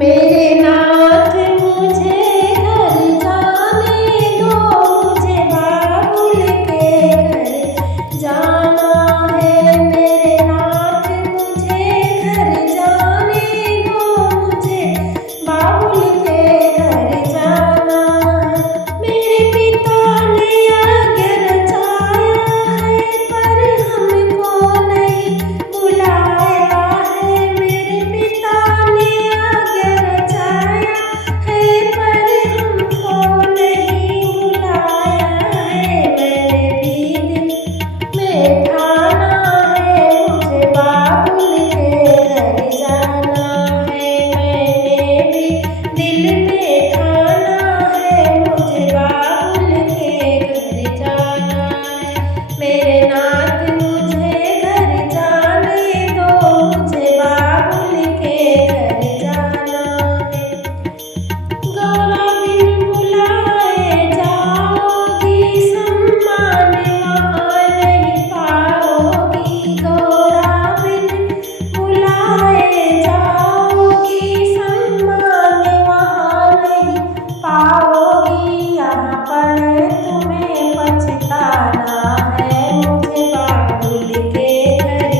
मेरे नाथ मुझे घर जाने दो, मुझे बाबुल के घर जाना है। मेरे नाथ मुझे घर जाने दो, मुझे बाबुल के घर जाना है। मेरे पिता ने आज्ञा रचाया है, पर हमको नहीं बुलाया है। मेरे पिता ने आज्ञा रचाया है, पर हमको नहीं बुलाया है। मैंने भी दिल में ठाना है, मुझे बाबुल के घर जाना है। मैंने भी दिल में ठाना है, मुझे बाबुल के घर जाना है। मेरे नाथ मुझे घर जाने दो, मुझे बाबुल के घर जाना है। गौरा बिन बुलाए जाओगी, सम्मान वहाँ नहीं पाओगी। गौरा बिन बुलाए जाओगी, सम्मान वहाँ नहीं पाओगी। यहाँ पर तुम्हें पछताना है, मुझे बाबुल के घर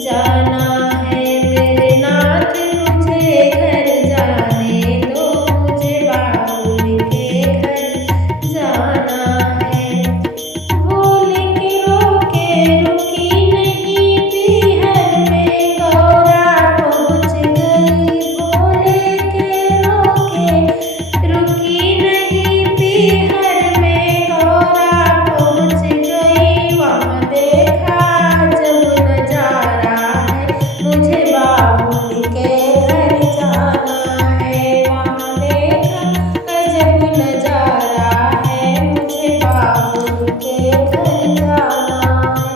जाना है। मेरे नाथ मुझे घर जाने दो, मुझे बाबुल के घर जाना है। भोले के रोके रुकी नहीं, पीहर में गौरा पहुँच गई। भोले के रोके रुकी नहीं, पीहर में गौरा पहुँच गई। वहाँ देखा जब नजारा है, मुझे बाबुल के घर जाना है। वहाँ देखा जब नजारा है, मुझे बाबुल के घर जाना है।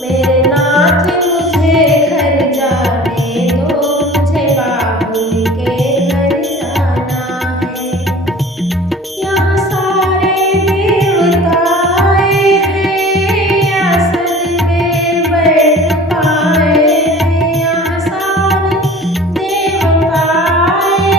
मेरे नाथ मुझे घर जाने दो, मुझे बाबुल के घर जाना है। यहाँ सारे देवता आए हैं, आसन में बैठ पाए हैं। यहाँ सारे देवता आए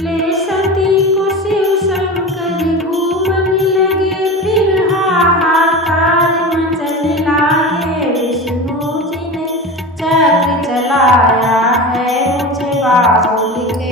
ले सती को शिव शंकर घूमने लगे, फिर हाहाकार मचने लागे। विष्णु जी ने चक्र चलाया है मुझे बाबुल के